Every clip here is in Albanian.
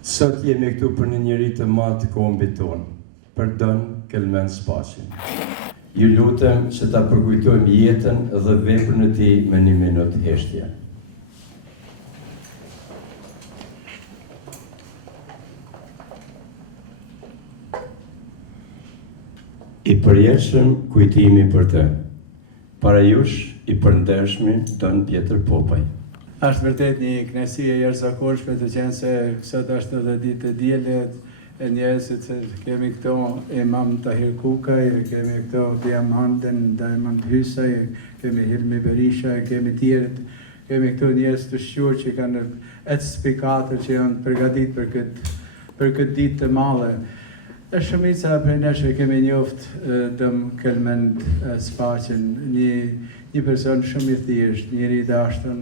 Sot jemi këtu për një njeri të madh të kombit tonë, për Don Kelmend Spaçin. Ju lutem që ta përkujtojmë jetën dhe veprën e tij me një minutë heshtje. I përjetshëm kujtimi për të. Para jush i përndershmi Don Pjetër Popaj. Është vërtet një kënaqësi e jashtëzakonshme të qenë se sot është edhe ditë e diellit e njerëzit që kemi këto Imam Tahir Kukaj, kemi këto Diamond Hysaj, kemi Hilmi Berisha, kemi tjerët, kemi këto njerëz të shquar që kanë spikatër që janë përgatitur për këtë ditë të madhe. E shumica prej nesh kemi njoftë Don Kelmend Spaçin, një person shumë i thjeshtë, njëri i dashur,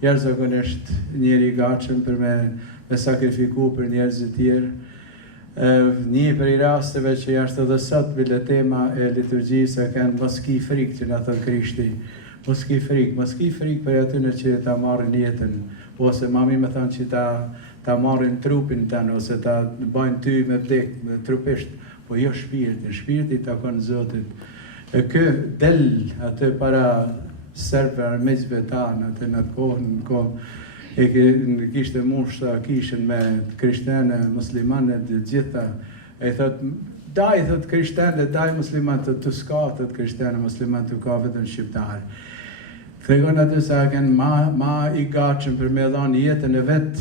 jashtëzakonisht njëri i gatshëm për me sakrifiku për njerëz të tjerë. Një prej rasteve që është edhe sot bile tema e liturgjisë kanë mos ki frikë që na thon Krishti. Mos ki frikë për atyre që ta marrin jetën, ose mami më thon që ta marrin trupin tanë ose ta bëjnë ty me vdek, me trupisht, po jo shpirti takon Zotit. E kë del atë para serbëve armiqve tanë, atë në kohën e kishte mushta, kishin me krishterë, muslimane, të gjitha. E thot, daj krishterë, daj muslimanë të ska, thot krishterë, muslimanë të ka vetëm shqiptarë. Tregon atë sa kanë ma i gatshëm për me dhanë jetën e vetë,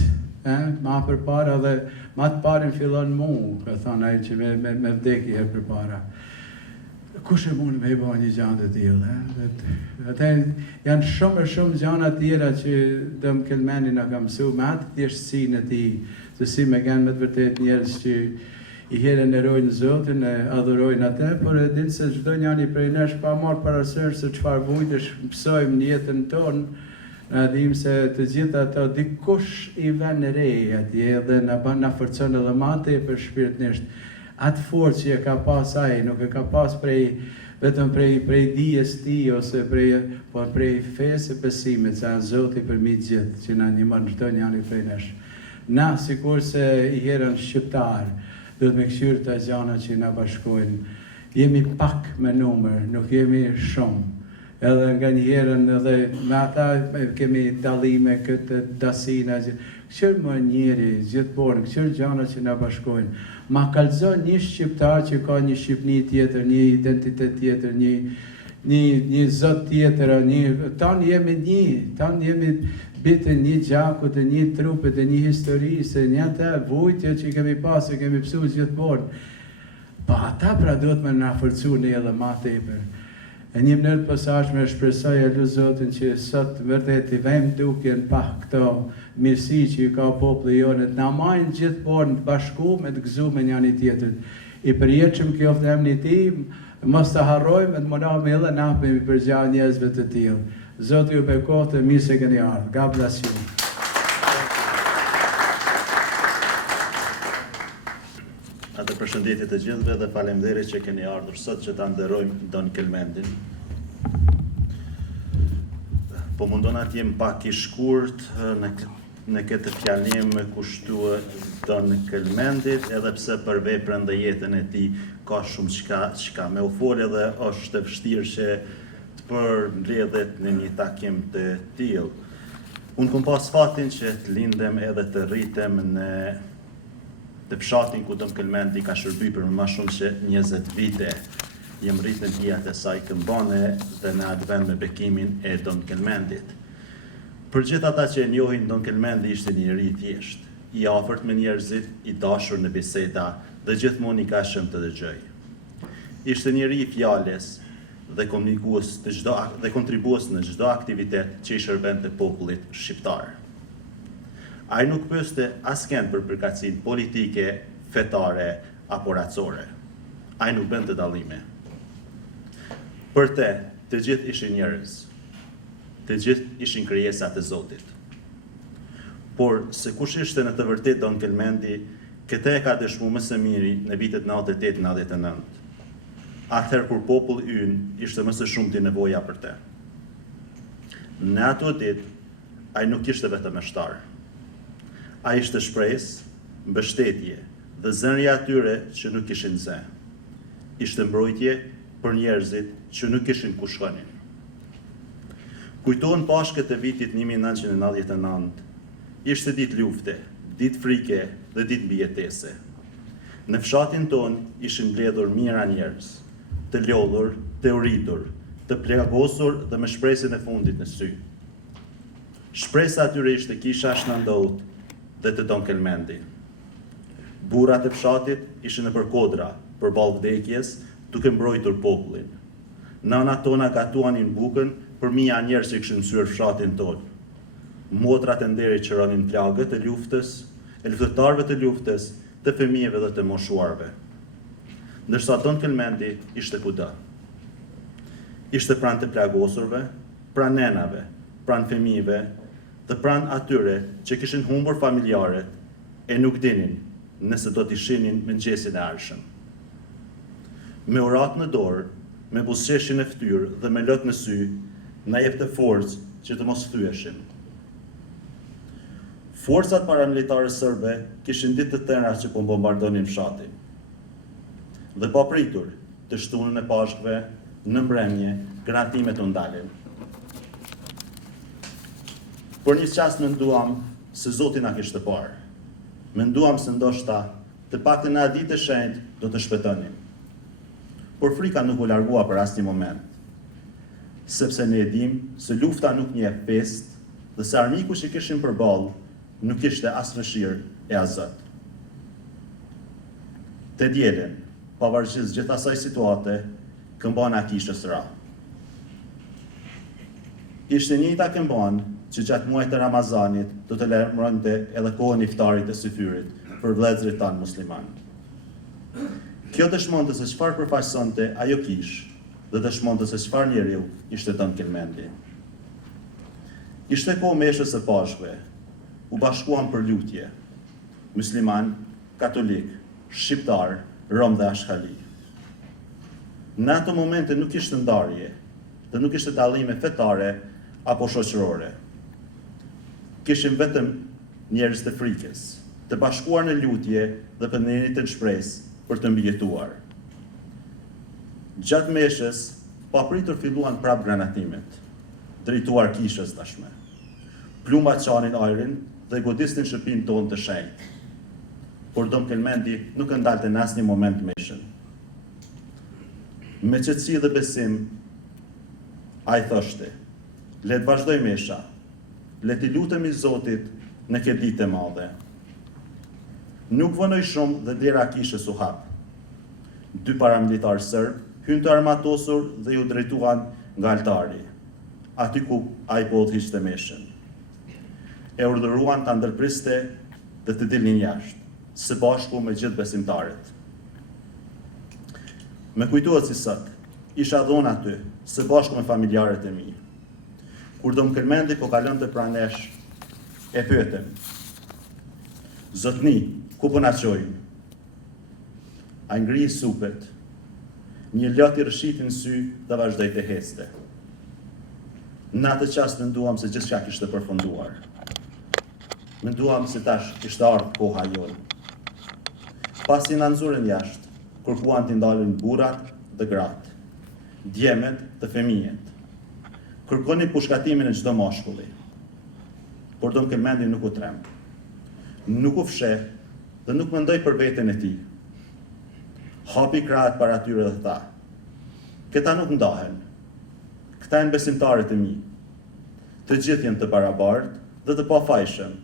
ma për para dhe ma të parin fillon mu, ka thonë ai që me vdeki herë për para. Kush e mund me i bëjë një gjanë të tillë? Ate janë shumë gjana tjera që Don Kelmendi na ka mësuar me atë thjeshtësinë e tij, se si me kanë me të vërtet njerëz që i herenerojnë Zotin, e adhurojnë atë, por e dinë se çdo njëri prej nesh pa marrë parasysh se çfarë vujtësh mësojmë në jetën tonë, na dim se të gjitha ato dikush i vën re atje dhe na forcon edhe më tepër shpirtërisht. Atë forcë që e ka pas ai, nuk e ka pas vetëm prej dijes tij ose prej fesë e besimit se Zoti përmit gjithë që na ndihmon çdo njëri prej nesh. Na sikur se i herën shqiptar, duhet me këshirë të gjana që na bashkojnë. Jemi pak me numër, nuk jemi shumë. Edhe nga një herën edhe me ata kemi dallime këtë dasina. Këshirë më njeri, gjithmonë, këshirë gjana që na bashkojnë. Ma kalzon një shqiptar që ka një Shqipni tjetër, një identitet tjetër, një zot tjetër, tanë jemi bitë një gjakut, një trupet, një histori, se një të vujtje që kemi pasë, kemi pësu gjithmonë. Pa ata pra do të me na forcu një edhe ma tepër. E një mënyrë posaçme shpresoj e lu Zotin që sot vërtet i vëmë duke në pak këto mirësi që i ka populli jonë, na majnë gjithmonë të bashku me të gëzu me njëri tjetrit. I përjetshëm kjo emri i tij, mos ta harrojmë të monahemi edhe na për përgjigje njerëzve të tillë. Zoti ju bekohtë, mirë se keni ardhur. God bless you. Atë përshëndetje të gjithëve dhe faleminderit që keni ardhur sot që ta nderojmë Don Kelmendin. Po mundona të jem pak i shkurt në këtë fjalim kushtuar Don Kelmendit, edhe pse për veprën dhe jetën e tij ka shumë çka me u fol edhe është e vështirë që të përmbledhet në një takim të tillë. Unë kom pas fatin që të lindem edhe të rritem në të fshatin ku Don Kelmendi ka shërby për më shumë se 20 vite. Jem rrit në dijat e saj këmbane dhe në atë vend me bekimin e Don Kelmendit. Për gjithë ata që e njohin, Don Kelmendi ishte një njeri i thjesht, i afërt me njerëzit, i dashur në biseda dhe gjithmonë i gatshëm të dëgjoj. Ishte njeri i fjales dhe komunikues dhe kontribues në çdo aktivitet që i shërbente popullit shqiptar. Ai nuk pyeste askënd për përkatësinë politike, fetare apo racore. Ai nuk bënte dallime. Për të gjithë ishin njerëz. Të gjithë ishin krijesa të Zotit. Por se kush ishte në të vërtetë Don Kelmendi, këtë e ka dëshmuar më së miri në vitet 98-99. Atëherë kur populli ynë ishte më së shumti nevoja për të. Në ato ditë ai nuk ishte vetëm mështar. Ai ishte shpresë, mbështetje dhe zënja atyre që nuk kishin zë. Ishte mbrojtje për njerëzit që nuk kishin ku shkonin. Kujtohen pashkët e vitit 1999, ishte ditë lufte, ditë frike dhe ditë mbijetese. Në fshatin ton ishin mbledhur mijëra njerëz, të lodhur, të uritur, të plagosur dhe me shpresin e fundit në sy. Shpresa atyre ishte kisha shnandot dhe të Don Kelmendi. Burrat e fshatit ishin në përkodra, përballë vdekjes, duke mbrojtur popullin. Nënat tona gatuanin bukën për mija njerëz që kishin mësuar fshatin ton. Motrat e nderit që ronin plagët e luftës, e luftëtarëve të luftës, të fëmijëve dhe të moshuarve. Ndërsa Don Kelmendi ishte kudo. Ishte pranë të plagosurve, pranë nenave, pranë fëmijëve dhe pranë atyre që kishin humbur familjarët e nuk dinin nëse do t'i shihnin mëngjesin e ardhshëm. Me urat në dorë, me buzëqeshin e fytyrë dhe me lot në sy, na jepte forcë që të mos thyeshim. Forcat paramilitare serbe kishin ditë të tëra që po bombardonin fshatin. Dhe pa pritur, të shtunën e pashkëve, në mbrëmje, granatimet u ndalin. Por një qast menduam se Zoti na kishte parë. Menduam se ndoshta të paktën në atë ditë të shenjtë do të shpëtonim. Por frika nuk u largua për asnjë moment, sepse ne e dim se lufta nuk njeh pestë dhe se armiku që kishin përballë nuk ishte as fëshirë e as Zot. Të dielën, pavarësisht gjithë asaj situate, këmbana kishës ra. Ishte njëjta këmban që gjatë muajit të Ramazanit do të lajmëronte edhe kohën e iftarit të syfyrit për vëllezërit tanë musliman. Kjo dëshmonte se çfarë përfaqësonte ajo kishë dhe dëshmonte se çfarë njeriu ishte Don Kelmendi. Ishte kohë meshës së pashkëve. U bashkuan për lutje, musliman, katolik, shqiptar, rom dhe ashkali. Në ato momente nuk ishte ndarje dhe nuk ishte dallime fetare apo shoqërore. Kishim vetëm njerëz të frikës, të bashkuar në lutje dhe për një të shpresë për të mbijetuar. Gjatë meshës, papritur filluan prap granatimet, drejtuar kishës tashme. Plumbat qanin ajrin dhe godisnin shtëpinë tonë të shenjtë. Por Don Kelmendi nuk ndalte në asnjë moment meshën. Me qetësi dhe besim, ai thoshte: "Le të vazhdoj mesha, le t'i lutemi Zotit në këtë ditë e madhe." Nuk vonoi shumë dhe dera kishës u hap. 2 paramilitarë serb hyn të armatosur dhe ju drejtuan nga altari, aty ku ai po udhëhiqte meshën. E urdhëruan ta ndërpriste dhe të dilnin jashtë, së bashku me gjithë besimtarët. Me kujtohet si sot, isha dhonë aty, së bashku me familjarët e mi. Kur Don Kelmendi po kalonte pranë nesh, e pyetëm: "Zotni, ku po na çojnë?" Ai ngri supet, një lot i rëshiti në sy dhe vazhdoi të heste. Në atë qast menduam se gjithçka kishte përfunduar. Menduam se tash kishte ardhur koha jonë. Pasi na nxorën jashtë, kërkuan t'i ndalin burrat dhe gratë, djemet dhe fëmijët. Kërkonin pushkatimin e çdo mashkulli. Por Don Kelmendi nuk u trem. Nuk u fsheh dhe nuk mendoi për veten e tij. Hapi krahët para tyre dhe tha: "Këta nuk ndahen. Këta janë besimtarët e mi. Të gjithë janë të barabartë dhe të pafajshëm.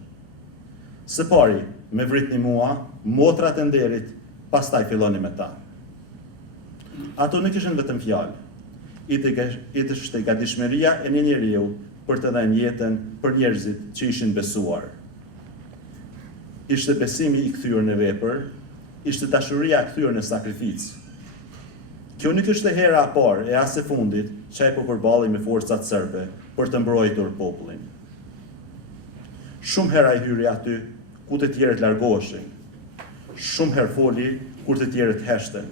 Së pari, me vritni mua, motrat e nderit, pastaj filloni me ta." Ato nuk ishin vetëm fjalë. Ishte gatishmëria e një njeriu për të dhënë jetën për njerëzit që ishin besuar. Ishte besimi i kthyer në vepër, ishte dashuria e kthyer në sakrificë. Kjo nuk ishte hera e parë e as e fundit që ai po përballej me forcat serbe për të mbrojtur popullin. Shumë herë ai hyri aty ku të tjerët largoheshin. Shumë herë foli kur të tjerët heshten.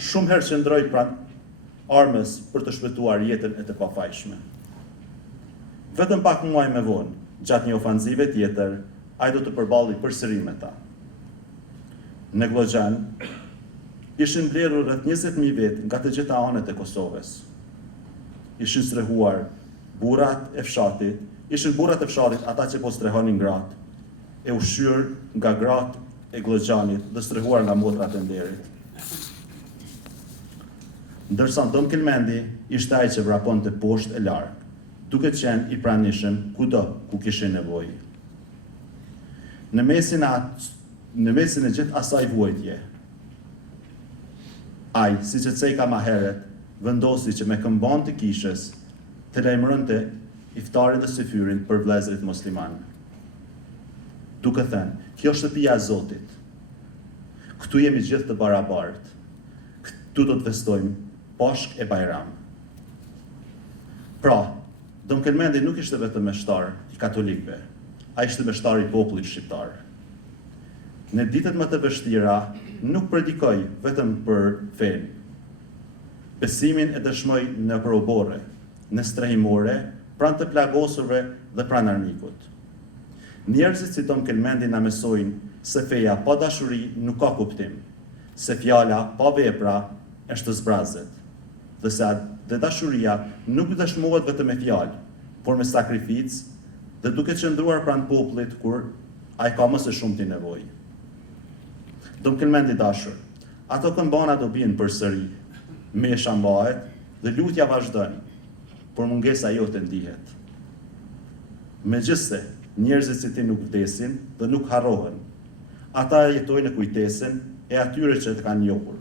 Shumë herë qëndroi pranë armës për të shpëtuar jetën e të pafajshme. Vetëm pak muaj më vonë, gjatë një ofanzive tjetër, ai do të përballej përsëri me ta. në Glogjan, ishin mbledhur rreth 20.000 vetë nga të gjitha anët e Kosovës. Ishin strehuar burrat e fshatit, ishin burrat e fshatit ata që po strehonin gratë, e ushqyer nga gratë e Glogjanit dhe strehuar nga motrat e nderit. Ndërsa Dom Kelmendi ishte ai që vraponte poshtë e larg, duke qenë i pranishëm kudo ku kishin nevojë. Në mesin e gjithë asaj vuajtje, ai, siç e ceka më herët, vendosi që me këmbon të kishës të lajmëronte iftarin dhe syfyrin për vëllezërit musliman. Duke thënë, kjo është shtëpia e Zotit. Këtu jemi gjithë të barabartë. Këtu do të festojmë Pashk e Bajram. Pra, Dom Kelmendi nuk ishte vetëm meshtar i katolikëve, ai ishte meshtar i popullit shqiptar. Në ditët më të vështira nuk predikoi vetëm për fenë. Besimin e dëshmoi në përobore, në strehimore, pranë të plagosurve dhe pranë armikut. Njerëzit si Dom Kelmendi na mësojnë se feja pa dashuri nuk ka kuptim, se fjala pa vepra është zbrazet, dhe dashuria nuk dëshmohet vetëm me fjalë, por me sakrificë dhe duke qëndruar pranë popullit kur ai ka më së shumti nevojë. Dom Kelmendi dashur, ato këmbana do bien përsëri, mesha mbahet dhe lutja vazhdon, por mungesa jote ndihet. Megjithse, njerëzit si ti nuk vdesin dhe nuk harrohen. Ata jetojnë në kujtesën e atyre që të kanë njohur,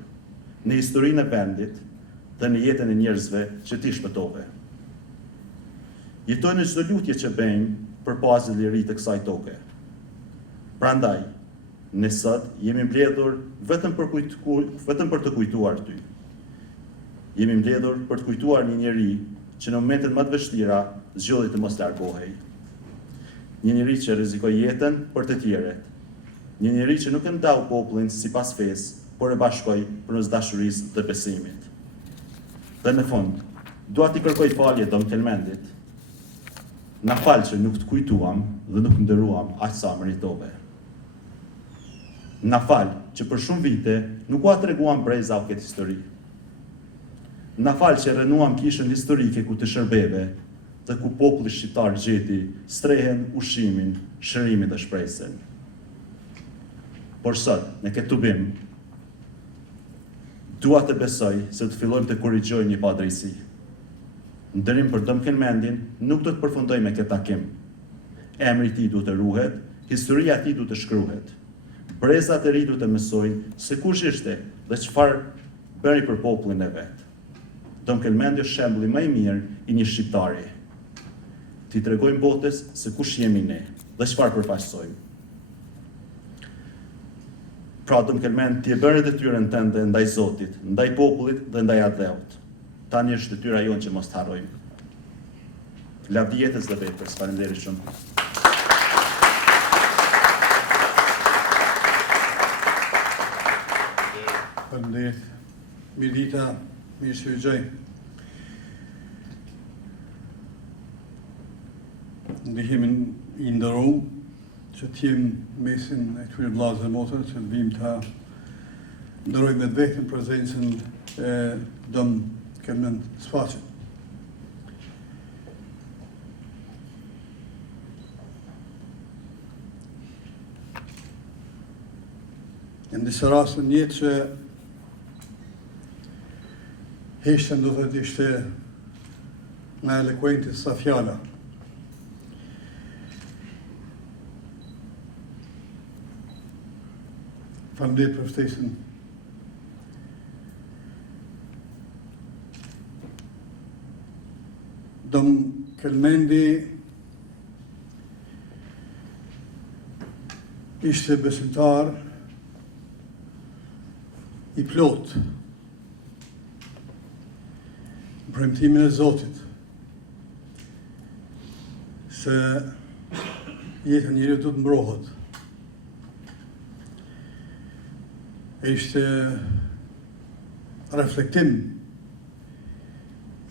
në historinë e vendit dhe në jetën e njerëzve që ti shpëtove. Jetojnë në çdo lutje që bëjmë për paqen e lirisë të kësaj toke. Prandaj, ne sot jemi mbledhur vetëm për të kujtuar ty. Jemi mbledhur për të kujtuar një njeri që në momentet më të vështira zgjodhi të mos largohej. Një njeri që rrezikoi jetën për të tjerët. Një njeri që nuk e ndau popullin sipas fesë, por e bashkoi përmes dashurisë dhe besimit. Dhe në fund, dua t'i kërkoj falje Dom Kelmendit. Na fal që nuk të kujtuam dhe nuk nderuam aq sa meritove. Na fal që për shumë vite nuk ua treguam breza o këtë histori. Na fal që rënuam kishën historike ku të shërbeve dhe ku populli shqiptar gjeti strehen, ushqimin, shërimin dhe shpresën. Por sot, në këtë tubim, dua të besoj se të fillojmë të korrigjojmë një padrejsi. Ndërim për Dom Kelmendin nuk do të përfundoj me këtë takim. Emri i tij duhet të ruhet, historia e tij duhet të shkruhet. Brezat e ri duhet të mësojnë se kush ishte dhe çfarë bëri për popullin e vet. Dom Kelmendi është shembulli më i mirë i një shqiptari. Ti tregojmë botës se kush jemi ne dhe çfarë përfaqësojmë. Pra Dom Kelmendi ti e bëre detyrën tënde ndaj Zotit, ndaj popullit dhe ndaj adheut. Tani është detyra jonë që mos të harrojmë. Lavdi jetës dhe veprës. Faleminderit shumë. Faleminderit. Mirita, mirë se u gjej. Ndihimin i ndëruar që t'jem mesin e këtyre vllazëve dhe motra që të vim të ndërojmë me vetën prezencën e Dom Kelmend Spaçit. Në disa raste në jetë që heshtën do të ishte nga elokuenti sa fjala. Faleminderit për ftesën. Dom Kelmendi ishte besimtar i plot në premtimin e Zotit se jeta e njeriut do të mbrohet. Ishte reflektim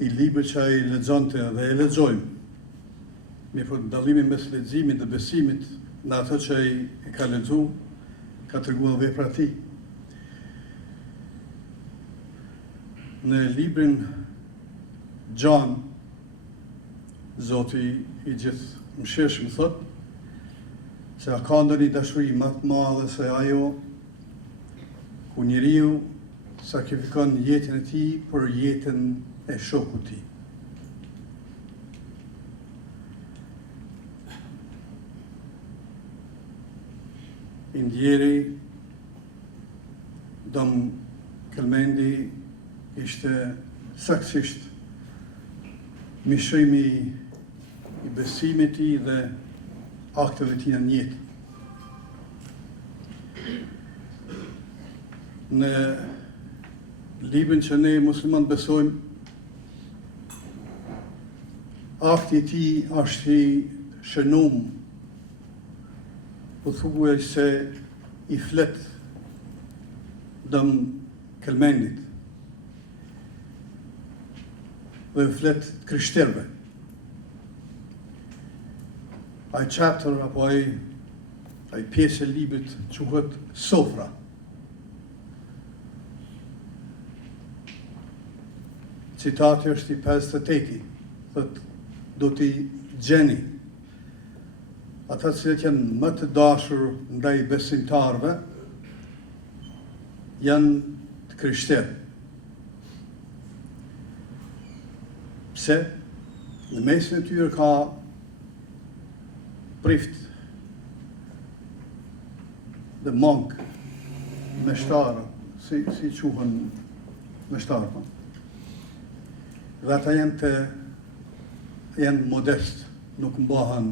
i librit që ai lexonte dhe e lexojmë. Me dallimin mes leximit dhe besimit në atë që ai e ka lexuar, ka treguar vepra e tij. Në librin Gjan, Zoti i gjithë mëshirshëm thot se a ka ndonjë dashuri më të madhe se ajo ku njeriu sakrifikon jetën e tij për jetën e shokut të tij. Indjeri Dom Kelmendi ishte saktësisht mishrimi i besimit të tij dhe akteve të tij në jetë. Në librin që ne musliman besojmë, akti i tij është i shënum, po thuaj se i flet Dom Kelmendit dhe flet krishterëve. Ai chapter apo ai pjesë e librit quhet Sofra. Citati është i 58, thot, do t'i gjeni ata cilët janë më të dashur ndaj besimtarëve, janë të krishterë. Pse? Në mesin e tyre ka prift dhe monk, meshtarë, si quhen meshtarë. Dhe ata janë modest, nuk mbahen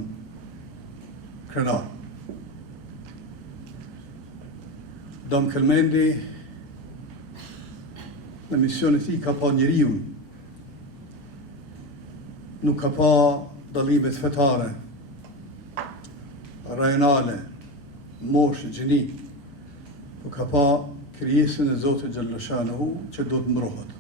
krenar. Dom Kelmendi në misionin e tij ka pa njeriu, nuk ka pa dallimet fetare, rajonale, moshë, gjini, nuk ka pa krijesën e Zotit Xhallahu Shanehu që do të mbrohet.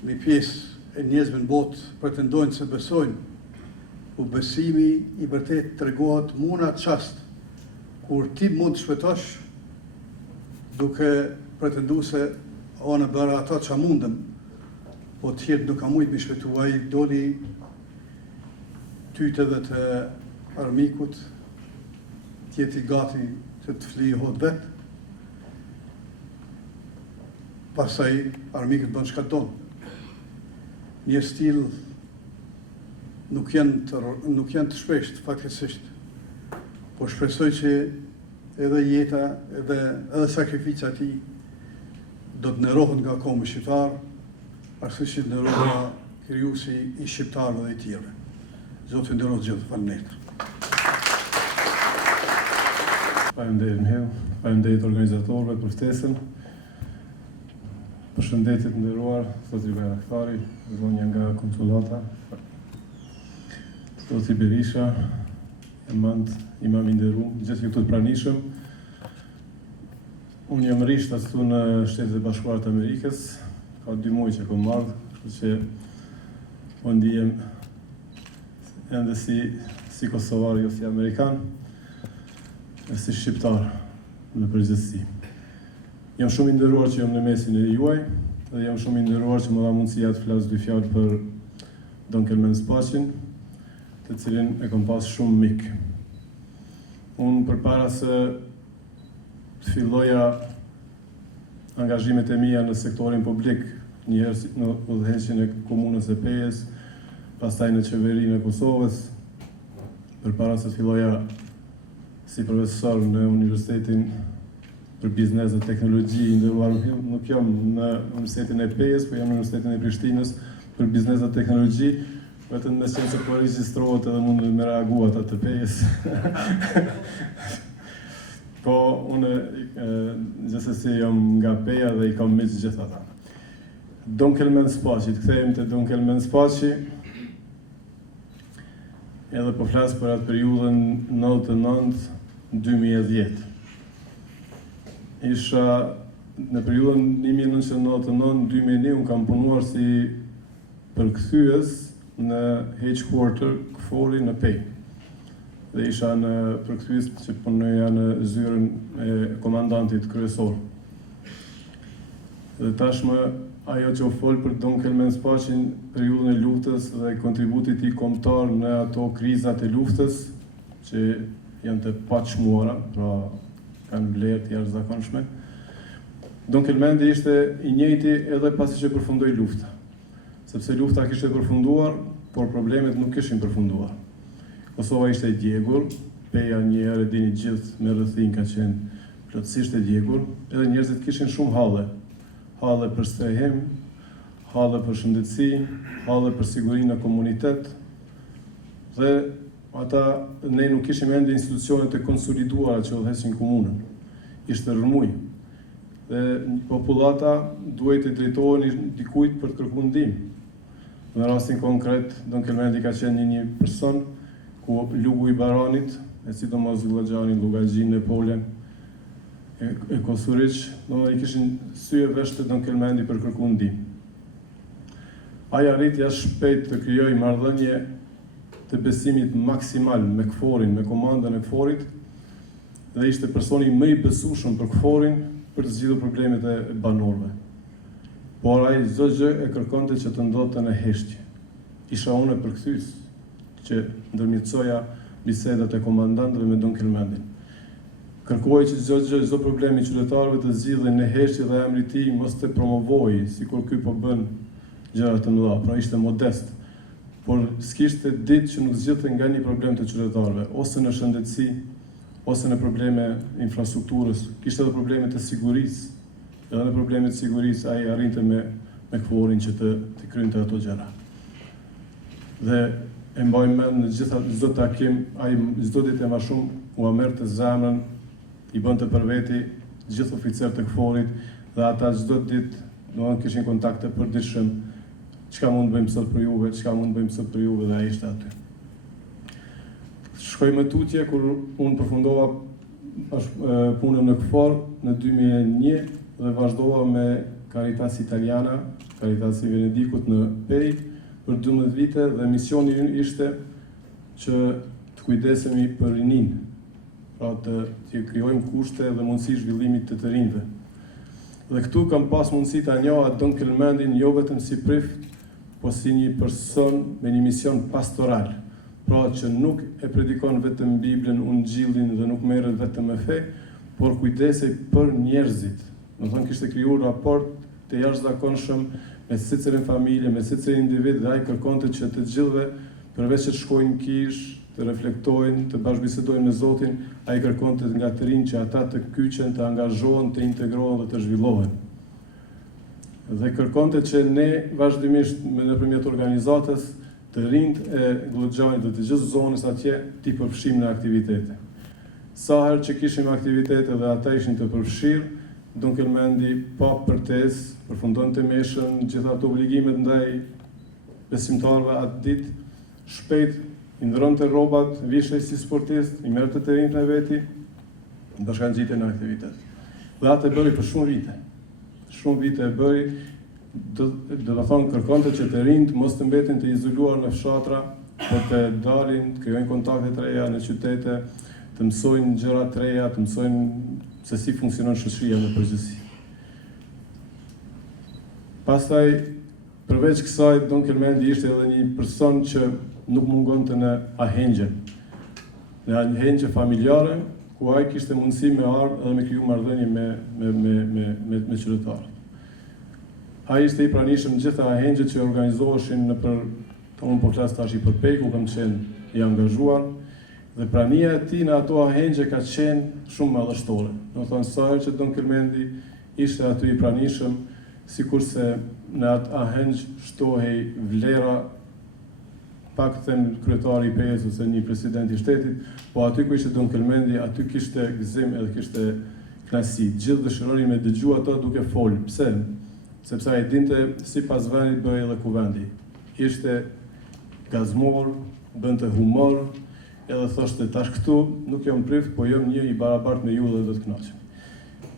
Një pjesë e njerëzve në botë pretendojnë se besojnë, po besimi i vërtet tregohet muna çast kur ti mund të shpëtosh duke pretenduar se ona bëra ato që mundem, po tjerë nuk ka mujtë me shpëtu, ai doli tyteve të armikut, tjeti gati që të flijohet vetë, pastaj armikët bën çka don. Një stil nuk janë të shpeshtë, fatkeqësisht. Po shpresoj që edhe jeta, edhe sakrifica e tij do të nderohen nga komi shqiptar, ashtu si nderohet nga krijuesi i shqiptarëve dhe i tjerëve. Zoti nderohet gjithë, faleminderit. Faleminderit Miu, faleminderit organizatorëve për ftesën. Përshëndetje të nderuar, zoti Bayraktari, zonja nga konsulata, zoti Berisha, imam i nderuar, gjithë ju të pranishëm. Unë jam risht ashtu në Shtetet e Bashkuara të Amerikës, ka 2 muaj që kam marrë, kështu që po ndihem ende si kosovar, jo si amerikan, e si shqiptar në përgjithësi. Jam shumë i nderuar që jam në mesin e juaj, dhe jam shumë i nderuar që më dha mundësia të flas 2 fjalë për Don Kelmend Spaqin, të cilin e kam pas shumë mik. Unë përpara se të filloja angazhimet e mia në sektorin publik, njëherë në udhëheqjen e komunës e Pejës, pastaj në qeverinë e Kosovës, përpara se të filloja si profesor në Universitetin për biznes dhe teknologji, nderuar, nuk jam në Universitetin e Pejës, po jam në Universitetin e Prishtinës për biznes dhe teknologji, vetëm me qenë se po regjistrohet edhe mund me reaguat atë të Pejës. Po, unë gjithsesi jam nga Peja dhe i kam miq gjithë ata. Don Kelmend Spaqi, të kthehemi te Don Kelmend Spaqi. Edhe po flas për atë periudhën 99-2010. Isha në periudhën 1999-2001 unë kam punuar si përkthyes në headquarter KFOR-i në Pej. dhe isha në përkthyes që punoja në zyrën e komandantit kryesor. Dhe tashmë ajo që u fol për Don Kelmen Spaqin periudhën e luftës dhe kontributit i kombëtar në ato krizat e luftës që janë të paqmuara, pra kanë vlerë të jashtëzakonshme. Don Kelmendi ishte i njëjti edhe pasi që përfundoi lufta, sepse lufta kishte përfunduar, por problemet nuk kishin përfunduar. Kosova ishte e djegur, peja një herë dini gjithë me rrëthin ka qenë plotësisht e djegur, edhe njerëzit kishin shumë halle për strehim, halle për shëndetësi, halle për sigurinë në komunitet, dhe ata ne nuk kishim ende institucionet e konsoliduara që udhëheqin komunën. Ishte rrëmuj. Dhe populata duhet të drejtoheni dikujt për të kërkuar ndihmë. Në rastin konkret, Don Kelmendi ka qenë një person ku Lugu i Baranit, e sidomos Vllaxhani, Lugajgjin, Nepole, e Kosuriq, i kishin syje vesh të Don Kelmendi për kërkuar ndihmë. Ai arriti jashtë shpejt të krijojë marrëdhënie të besimit maksimal me KFOR-in, me komandën e KFOR-it, dhe ishte personi më i besueshëm për KFOR-in për të zgjidhur problemet e banorëve. Por ai çdo gjë e kërkonte që të ndodhte në heshtje. Isha unë e përkthyes që ndërmjetësoja bisedat e komandantëve me Don Kelmendin. Kërkoi që çdo gjë, çdo problem i qytetarëve të zgjidhej në heshtje dhe emri i tij mos të promovojë, sikur ky po bën gjëra të mëdha, pra ishte modest. Por s'kishte ditë që nuk zgjidhte nga një problem të qytetarëve, ose në shëndetësi, ose në probleme infrastrukturës, kishte edhe probleme të sigurisë. Edhe në problemet të sigurisë ai arrinte me KFOR-in që të krynte ato gjëra. Dhe e mbaj mend në çdo takim, ai çdo ditë më shumë u merrte zemrën, i bënte për veti gjithë oficerët të KFOR-it dhe ata çdo ditë kishin kontakte përditshëm. Çka mund të bëjmë sot për juve, çka mund të bëjmë sot për juve, dhe ai ishte aty. Shkoj më tutje kur unë përfundova punën në KFOR në 2001 dhe vazhdova me Caritas Italiana, Caritas i Venedikut në Pej për 12 vite dhe misioni ynë ishte që të kujdesemi për rinin, pra të krijojmë kushte dhe mundësi zhvillimit të rinjve. Dhe këtu kam pas mundësi ta njoha Don Kelmendin jo vetëm si prift, po si një person me një mision pastoral, pra që nuk e predikon vetëm Biblën, Ungjillin dhe nuk merret vetëm me fe, por kujdesej për njerëzit. Do thonë kishte krijuar raport të jashtëzakonshëm me secilin familje, me secilin individ, dhe ai kërkonte që të gjithëve, përveç që të shkojnë në kish, të reflektojnë, të bashkëbisedojnë me Zotin, ai kërkonte nga të rinj që ata të kyqen, të angazhohen, të integrohen dhe të zhvillohen. Dhe kërkonte që ne vazhdimisht nëpërmjet organizatës të rinjt e Vllaxhanit dhe të gjithë zonës atje t'i përfshijmë në aktivitete. Sa herë që kishim aktivitete dhe ata ishin të përfshirë, Don Kelmendi pa përtesë përfundonte meshën, gjitha ato obligimet ndaj besimtarëve atë ditë, shpejt i ndronte rrobat, vishej si sportist, i merrte të rinjt me veti, bashkangjitej në aktivitet. Dhe atë e bëri për shumë vite. Shumë vite e bëri, do të thonë kërkonte që të rinjt mos të mbetin të izoluar në fshatra, por të dalin, të krijojnë kontakte të reja në qytete, të mësojnë gjëra të reja, të mësojnë se si funksionon shoqëria në përgjithësi. Pastaj, përveç kësaj, Don Kelmendi ishte edhe një person që nuk mungonte në ahengje. Në ahengje familjare, ku ai kishte mundësi me ardhë edhe me kriju marrëdhënie me qytetarët. Ai ishte i pranishëm gjitha ahengjet që organizoheshin nëpër, unë po flas tash për Pej, ku kam qenë i angazhuar, dhe prania e tij në ato ahengje ka qenë shumë madhështore. Do të thonë sa herë që Don Kelmendi ishte aty i pranishëm, sikurse në atë ahengj shtohej vlera, pak them kryetari i Pejës ose një president i shtetit, po aty ku ishte Don Kelmendi, aty kishte gëzim edhe kishte kënaqësi. Gjithë dëshironin me dëgju ato duke fol. Pse? Sepse ai dinte sipas vendit bëhej edhe kuvendi. Ishte gazmor, bënte humor, edhe thoshte tash këtu nuk jam prift, po jam një i barabartë me ju dhe do të kënaqem.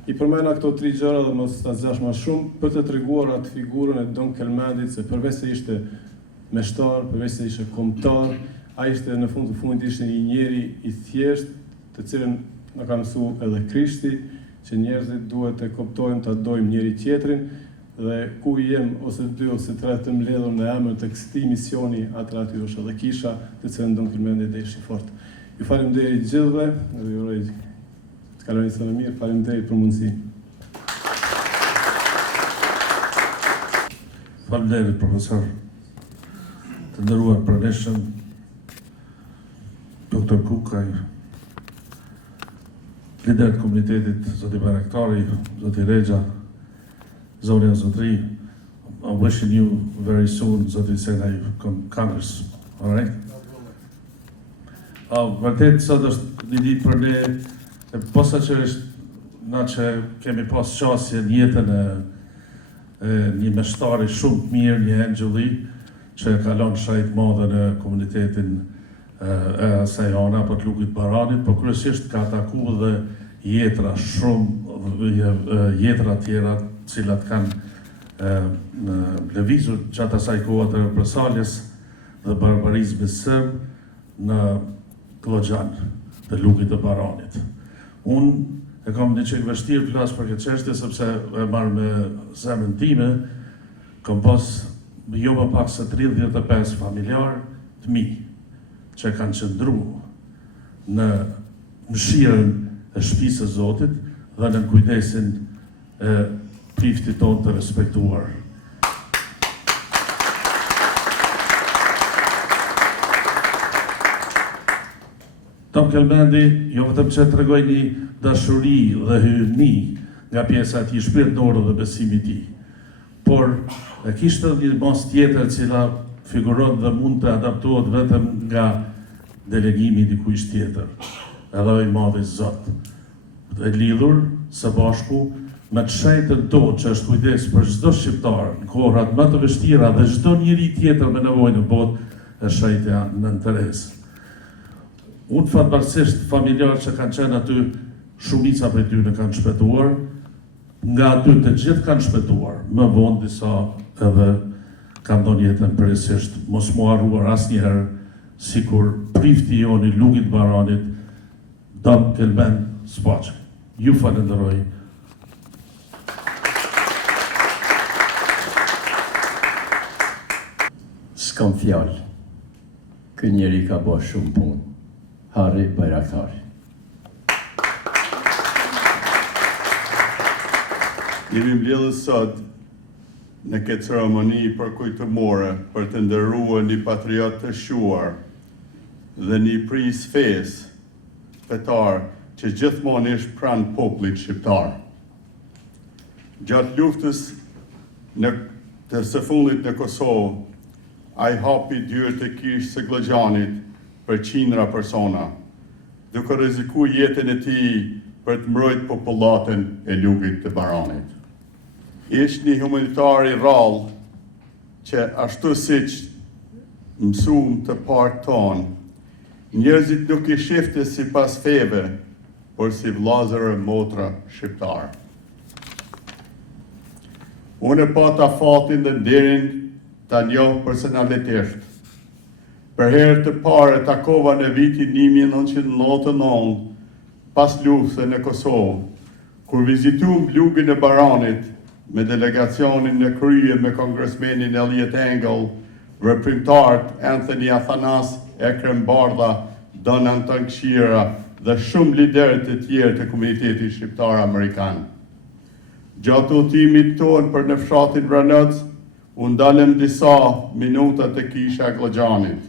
I përmena këto 3 gjëra dhe mos ta zgjash më shumë për të treguar atë figurën e Don Kelmendit, se përveç se ishte meshtar, përveç se ishte kombëtar, Ai ishte në fund të fundit ishte një njeri I thjesht, të cilën na ka mësuar edhe Krishti, që njerëzit duhet të kuptojnë ta dojmë njëri tjetrin dhe ku jem ose 2 ose 3 të mbledhur në emër të këtij misioni, atë aty është edhe kisha, të cilën do të përmendej dhe ishi fort. Ju faleminderit gjithëve, dhe ju uroj të kaloni së mirë, faleminderit për mundësinë. Faleminderit profesor. Të nderuar praneshëm, Dr. Kukaj, lider të komunitetit, zoti Barektari, zoti Rexha, zonja Zotri, I'm wishing you very soon, zoti Senaj Congress. All right? Vërtet sot është një ditë për ne, posa që është na që kemi pas qasje në jetën e një meshtari shumë të mirë, një angjëlli, që e kalon shajt madhe në komunitetin e Sajana, për të Lugit Baranit, por kryesisht ka ataku dhe jetra shumë, jetra tjera, cilat kanë lëvizur gjatë asaj kohe të represaljes dhe barbarizmit serb në Kloxhan të Lugit të Baranit. Unë e kam një qenë vështirë të flasë për këtë çështje sepse e marrë me zemrën time, kam pas jo më pak se 35 familjar të mi që kanë qëndru në mëshirën e shtëpisë së Zotit dhe në kujdesin e priftit tonë të respektuar. Tom Kelmendi jo vetëm që tregoi një dashuri dhe hyrni nga pjesa e tij shpirtërore dhe besimi I tij, por e kishte një mos tjetër cila figuron dhe mund të adaptohet vetëm nga delegimi I dikujt tjetër, edhe I madhi Zot. E lidhur së bashku me të shenjtën tonë që është kujdes për çdo shqiptar në kohrat më të vështira dhe çdo njeri tjetër me nevojë në botë e shenjtja në interes. Unë fatbarësisht familjarë që kanë qenë aty, shumica për tyre kanë shpëtuar, nga aty të gjithë kanë shpëtuar, më vonë disa edhe kanë ndonë jetën përgjithsisht, mos mu harruar asnjëherë, sikur prifti joni Lugit Baranit, Dom Kelmen Spaçi. Ju falenderoj. S'kam fjalë. Ky njeri ka bërë shumë punë. Harri Bajraktari. Jemi mbledhur sot në këtë ceremoni për kujtëmore për të nderuar një patriot të shuar dhe një pris fesë fetar që gjithmonë ishte pranë popullit shqiptar. Gjatë luftës të së fundit në Kosovë, ai hapi dyert e kishës së Kloxhanit për qindra persona, duke rrezikuar jetën e tij për të mbrojtur popullatën e Lugit të Baranit. Ishte një humanitar I rrallë që ashtu siç mësuam të partë tonë, njerëzit nuk I shifte sipas feve, por si vllazër e motra shqiptar. Unë e pata fatin dhe nderin ta njoh personalisht. Për herë të parë takova në vitin 1999, pas luftës në Kosovë, kur vizituam Lugin e Baranit me delegacionin në krye me kongresmenin Elliot Engel, veprimtarët Anthony Athanas, Ekrem Bardha, Don Anton Kshira dhe shumë liderët të tjerë të komunitetit shqiptar amerikan. Gjatë udhëtimit tonë për në fshatin Vranoc, u ndalëm disa minuta të kisha Kloxhanit.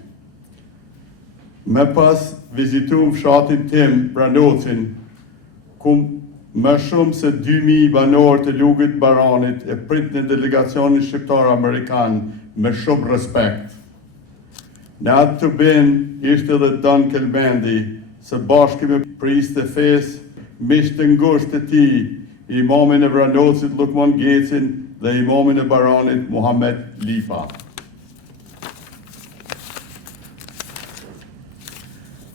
Me pas vizituam fshatin tim, Vranocin, ku më shumë se 2000 banorë të Lugit Baranit e pritnin delegacionin shqiptar amerikan me shumë respekt. Në atë të ben ishte edhe Don Kelmendi, së bashku me priste fesë, miq të ngushtë të tij, imamin e Vranocit Lukman Gecin dhe imamin e Baranit Muhammed Lipa.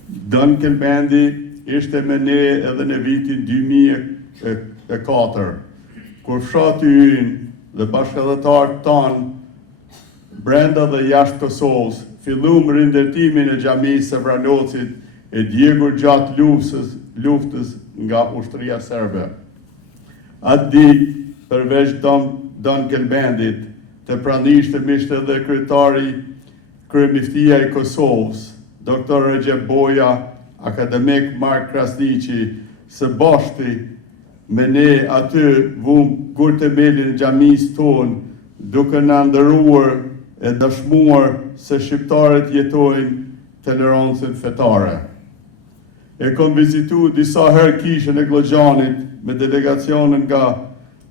Don Kelmendi ishte me ne edhe në vitin 2004, kur fshati ynë dhe bashkëdhëtarët tanë brenda dhe jashtë Kosovës fillum rindërtimin e xhamisë së Vranocit e djegur gjatë luftës nga ushtria serbe. Atë ditë, përveç Don Kelmendit, të pranishëm ishte edhe kryemiftia e Kosovës, Dr. Recep Boja, akademik Mark Krasniqi, së bashkë me ne aty vum kur themelin e xhamisë tonë, duke na ndëruar e dëshmuar se shqiptarët jetojnë tolerancën fetare. E kom vizitu disa herë kishën e Glogjanit me delegacionin nga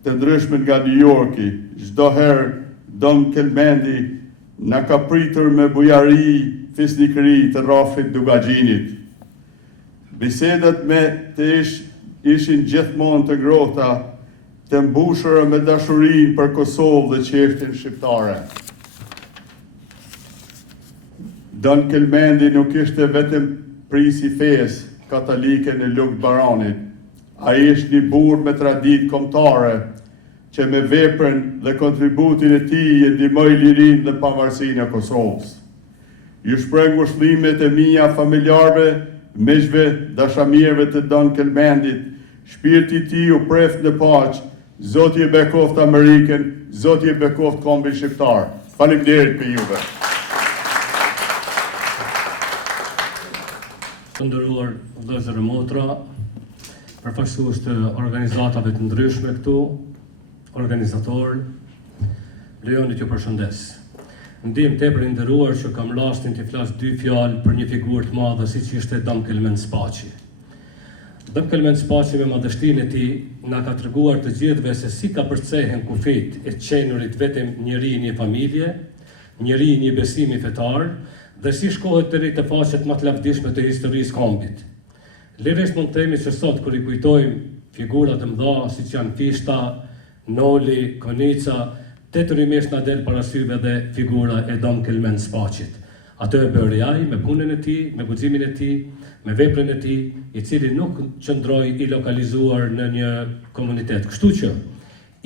të ndryshme nga New Yorki. Çdo herë Don Kelmendi na ka pritur me bujari, fisnikëri të rrafit Dugaxhinit. Bisedat me të ishin gjithmonë të ngrohta, të mbushura me dashurinë për Kosovë dhe çështjen shqiptare. Don Kelmendi nuk ishte vetëm prisi fesë katolike në Lugë Baranit. Ai ishte një burr me traditë kombëtare që me veprën dhe kontributin e tij e ndihmoi lirinë dhe pavarësinë e Kosovës. Ju shpreh ngushëllimet e mia familjarëve, miqve, dashamirëve të Don Kelmendit. Shpirti i tij u preft në paqë. Zoti e bekoft Amerikën, Zoti e bekoft kombin shqiptar. Faleminderit për juve. Të nderuar vëllezër e motra, përfaqësues të organizatave të ndryshme këtu, organizator, lejoni t'ju përshëndes. Ndiem tepër i nderuar që kam lastin të flas dy fjalë për një figurë të madhe siç ishte Don Kelmend Spaçi. Don Kelmend Spaçi me madhështinë e tij na ka treguar të gjithëve se si ka përcehen kufit e qenurit vetëm njëri i një familje, njëri i një besimi fetar, dhe si shkohet të rritë faqet më të lavdishme të historisë kombit. Lirisht mund të themi që sot kur i kujtojmë figurat e mëdha siç janë Fishta, Noli, Konica, detyrimisht na del parasyve dhe figura e Don Kelmend Spaçit. Atë e bëri ai me punën e tij, me guximin e tij, me veprën e tij, i cili nuk qëndroi i lokalizuar në një komunitet. Kështu që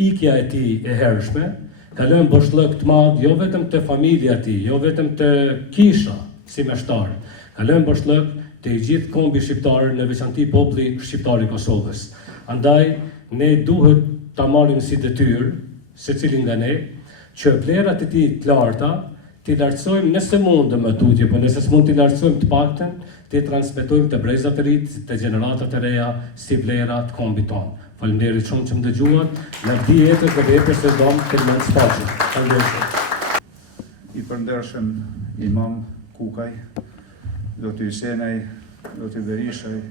ikja e tij e hershme ka lënë boshllëk të madh jo vetëm të familja e tij, jo vetëm të kisha si meshtar, ka lënë boshllëk të i gjithë kombi shqiptar, në veçanti populli shqiptar i Kosovës. Andaj ne duhet ta marrim si detyrë, secili nga ne, që vlerat e tij të larta t'i lartësojmë nëse mundëm më tutje, por nëse s'mund t'i lartësojmë të paktën, t'i transmetojmë të brezat e rit, të gjeneratat e reja, si vlera të kombit tonë. Faleminderit shumë që më dëgjuat, në vdijetës dhe veprës së Don Kelmend Spaçi. Faleminderit. I përndershëm Imam Kukaj, Zoti Ysenaj, Zoti Berishaj,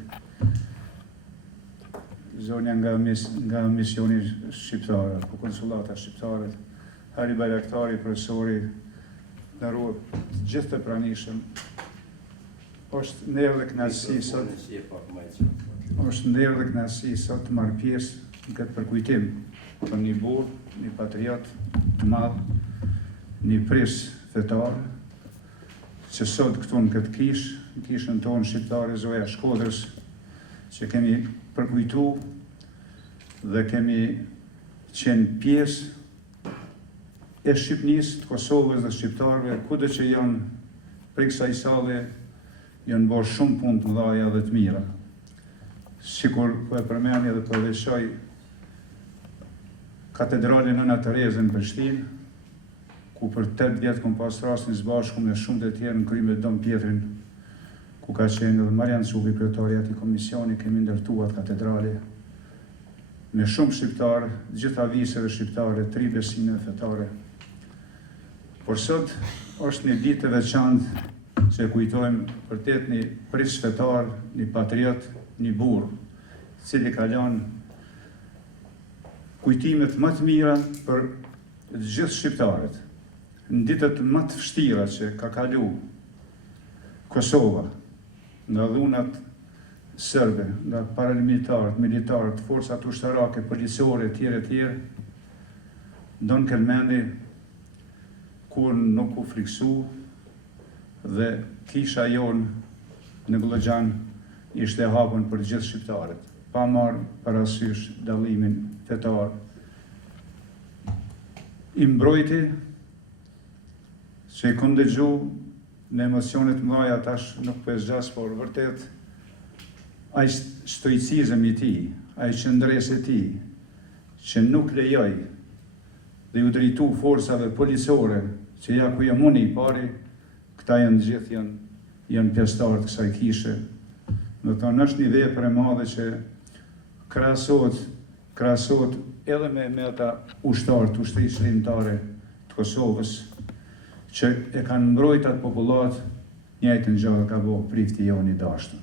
zonja nga misioni shqiptare, po konsulata shqiptare, Hari Bajraktari, profesori, nderuar gjithë të pranishëm. Është ndër dhe kënaqësi sot. Është ndër dhe kënaqësi sot të marr pjesë në këtë përkujtim për një burr, një patriot të madh, një pris fetar, që sot këtu në këtë kishën tonë shqiptare Zoja Shkodrës, që kemi përkujtu dhe kemi qenë pjesë e Shqipnisë, të Kosovës dhe shqiptarëve, kudo që janë prej kësaj salle, janë bërë shumë punë të mëdha dhe të mira. Sikur po e përmendja dhe po veçoj katedralin Nëna Terezë në Prishtinë, ku për 8 vjet kam pas rastin së bashku me shumë të tjerë në krye me Don Pietrin, ku ka qenë edhe Marian Cupi, kryetari i atij komisioni, kemi ndërtuar katedrale me shumë shqiptarë, gjitha viseve shqiptare, 3 besime fetare. Por sot është një ditë e veçantë që kujtojmë vërtet një pris fetar, një patriot, një burr, cili ka lënë kujtimet më të mira për të gjithë shqiptarët. Në ditët më të vështira që ka kalu Kosova, nga dhunat serbe, nga paramilitarët, militarët, forcat ushtarake, policore, tjere, Don Kelmendi, kur nuk u friksu, dhe kisha jonë në Glogjan ishte e hapur për gjithë shqiptarët, pa marrë parasysh dallimin fetar. I mbrojti që i kom dëgju me emocionet mëdha tash nuk po e zgjas, por vërtet ai stoicizëm i tij, ai qëndresa e tij, që nuk lejoj dhe ju drejtu forsave policore, që ja ku jam unë i pari, këta janë gjithë janë pjesëtarë të kësaj kishe. Do të thonë është një vepër e madhe që krahasohet edhe me ata ushtarë të ushtrisë shërimtare të Kosovës, që e kanë mbrojt atë popullat, njëjtën gjë ka bëu prifti jonë i dashur.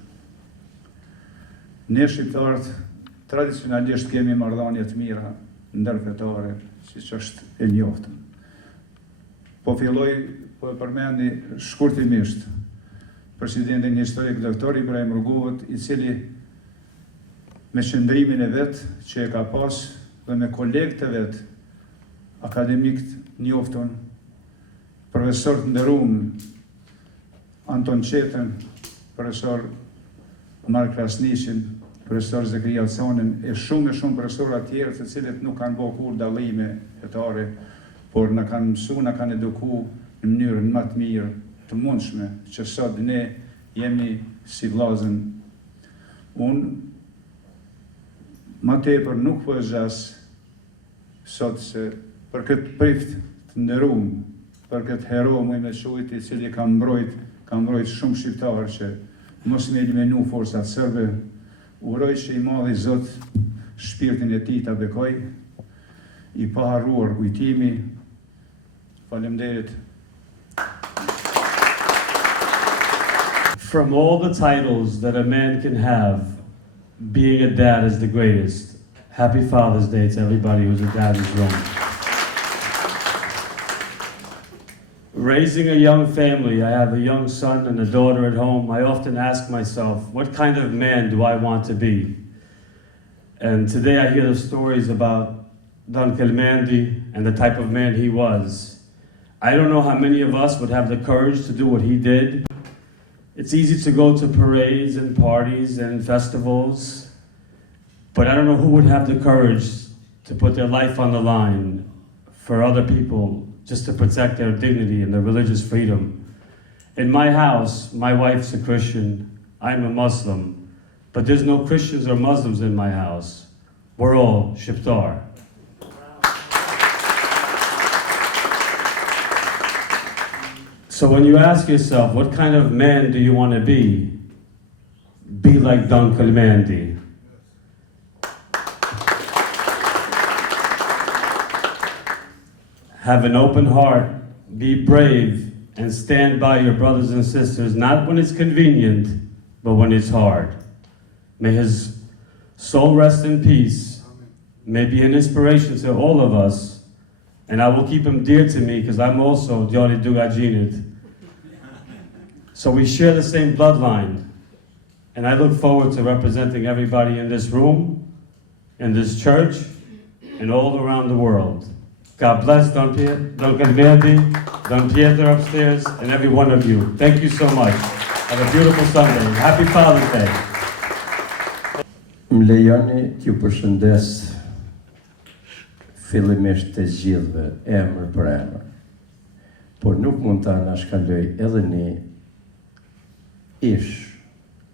Ne shqiptarët tradicionalisht kemi marrëdhënie të mira ndërfetare, siç është e njoftën. Po e përmendi shkurtimisht presidentin historik doktor Ibrahim Rugovat, i cili me qëndrimin e vet që e ka pas dhe me kolegët e vet akademik të njoftën, profesor të nderuar Anton Qetën, profesor Mark Krasniqin, profesor Zekria Conin, e shumë profesorë tjerë të cilët nuk kanë bërë kur dallime fetare, por na kanë mësuar, na kanë edukuar në mënyrën më të mirë të mundshme, që sot ne jemi si vllazën. Unë më tepër nuk po e zgjas sot se për këtë prift të nderuar, për këtë hero më me shujt, i cili ka mbrojt shumë shqiptarë që mos me eliminu forsat serbe. Uroj që i madhi Zot shpirtin e tij ta bekoj, i pa harruar kujtimi. Faleminderit. From all the titles that a man can have, being a dad is the greatest. Happy Father's Day to everybody who's a dad in this room. Raising a young family, I have a young son and a daughter at home. I often ask myself, what kind of man do I want to be? And today I hear the stories about Don Kelmendi and the type of man he was. I don't know how many of us would have the courage to do what he did. It's easy to go to parades and parties and festivals, but I don't know who would have the courage to put their life on the line for other people, just to protect their dignity and their religious freedom. In my house, my wife's a Christian, I'm a Muslim, but there's no Christians or Muslims in my house. We're all Shqiptar. So when you ask yourself, what kind of man do you want to be like Don Kelmendi. Have an open heart, be brave, and stand by your brothers and sisters, not when it's convenient, but when it's hard. May his soul rest in peace. May be an inspiration to all of us, and I will keep him dear to me because I'm also Djali Dugajinit. So we share the same bloodline, and I look forward to representing everybody in this room, in this church, and all around the world. God bless Don Kelmendi, Don Pieter upstairs, and every one of you. Thank you so much. Have a beautiful Sunday. Happy Father's Day. Më lejoni t'ju përshëndes fillimisht të gjithëve emër për emër, por nuk mund ta anashkaloj edhe një ish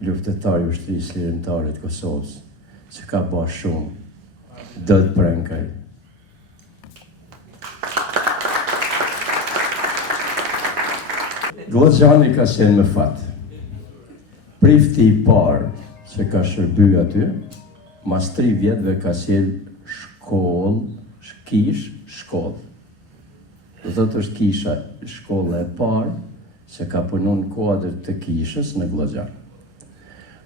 luftëtar i ushtrisë lirimtare të Kosovës, që ka bërë shumë, Dëd Prenkaj. Glozjani ka qenë me fat. Prifti i parë që ka shërby aty, mas 3 vjetëve ka qenë shkollë. Do thotë është kisha shkolla e parë që ka punu në kuadër të kishës në Glozjan.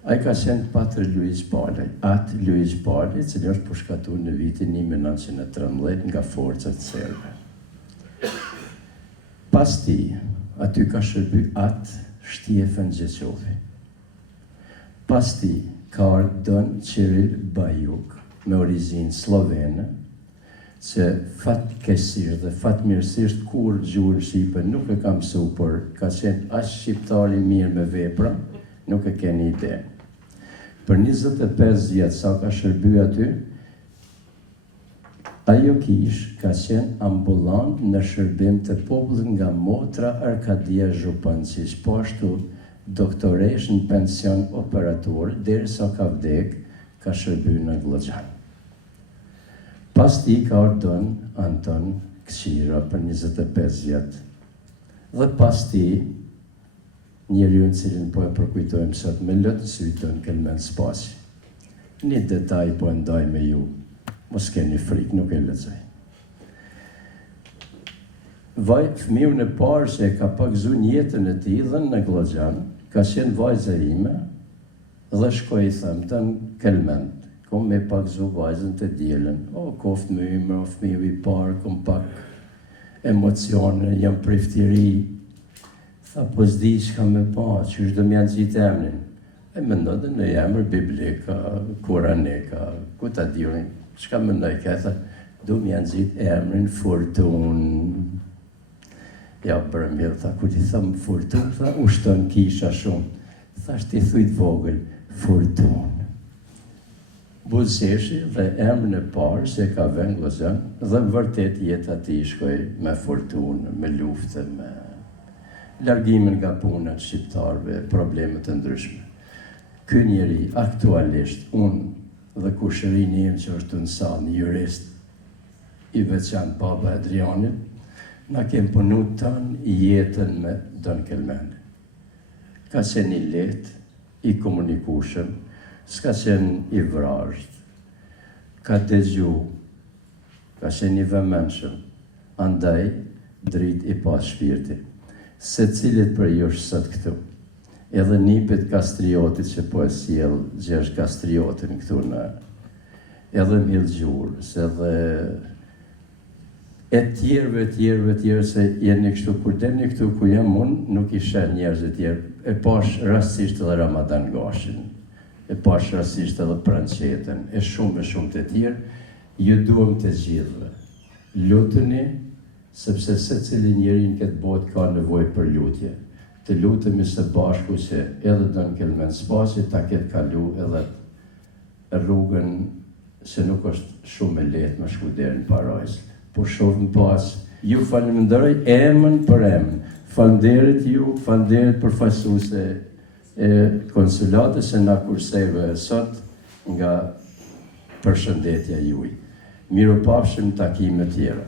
Ai ka qenë patër Luiz Palej, atë Luiz Palej, cili është përshkatuar në vitin 1913 nga forcat serbe. Pas ti, aty ka shërby atë Shtjefen Gjeqovi. Pas ti, ka ardhur Don Ciril Bajuk, me orizinë slovene, që fatkeqësisht dhe fatmirësisht kur gjuhën shqipe nuk e ka mësuar, por ka qenë aq shqiptar i mirë me vepra, nuk e keni ide. Për 25 vjet sa ka shërby aty, Ajo kish ka qenë ambulant në shërbim të popullit nga motra Arkadia Zhupanqish, po ashtu doktoresh në pension operator, derisa ka vdek, ka shërby në Glogjan. Pas ti ka ordon Anton Këshira për 25 vjet. Dhe pas ti, njeriu në cilin po e përkujtojmë sot me lëtë sytën Kelmen Spasi. Një detaj po e ndaj me ju. Mos keni frikë, nuk e lexoj. Fëmiu në parë që e ka pakzu jetën e tij dhe në Glogjan, ka qenë vajza ime dhe shkoj i them të në Kelmen. Kom me pakzu vajzën të dielën. O, koftë me ymë, o fëmiu i parë, kom pak emocione, jam priftiri. Tha, po s'di çka me pa, që është do m'janë gjitë emrin. E më ndodhe në emër biblika, koranika, ku ta dirin. Çka mendoj ka, tha, du m'janë gjitë emrin Fortun. Ja, për mirë, tha, ku ti thëmë Fortun, tha, ushton kisha shumë. Tha, shti thujt vogël, Fortun. Buzëqeshi dhe emrin e parë se ka vënë Glogjan, dhe vërtet jeta ti shkoj me fortunë, me lufte, me largimin nga punët shqiptarëve, problemet të ndryshme. Ky njeri aktualisht, unë dhe kushërini im që është në salë, një jurist i veçantë Baba Adrianit, na kem punu tënë jetën me Don Kelmeni. Ka qenë i lehtë, i komunikueshëm, s'ka qenë i vrasht, ka dëgju, ka qenë i vëmendshëm, andaj drit i pas shpirti. Se cilit për ju është sot këtu, edhe nipit Kastriotit që po e sjell Gjergj Kastriotin këtu në, edhe Mjellgjurës, edhe e tjerëve se jeni kështu, kur deni këtu ku jam unë, nuk ishe njerëz e tjerë, e pash rastisht edhe Ramadan Gashin, e pash rastisht edhe Pranqetën, e shumë të tjerë, ju duhem të gjithëve. Lutuni, sepse se cili njeri në këtë botë ka nevojë për lutje. Të lutemi së bashku që edhe Don Kelmen Spasi ta ketë kalu edhe rrugën se nuk është shumë e lehtë me shku deri në parajs. Po shohim pas, ju falenderoj emën për emën. Falënderit ju, falënderit përfaqësuese e konsulatës që na kurseve sot nga përshëndetja juaj. Miropafshim takime tjera.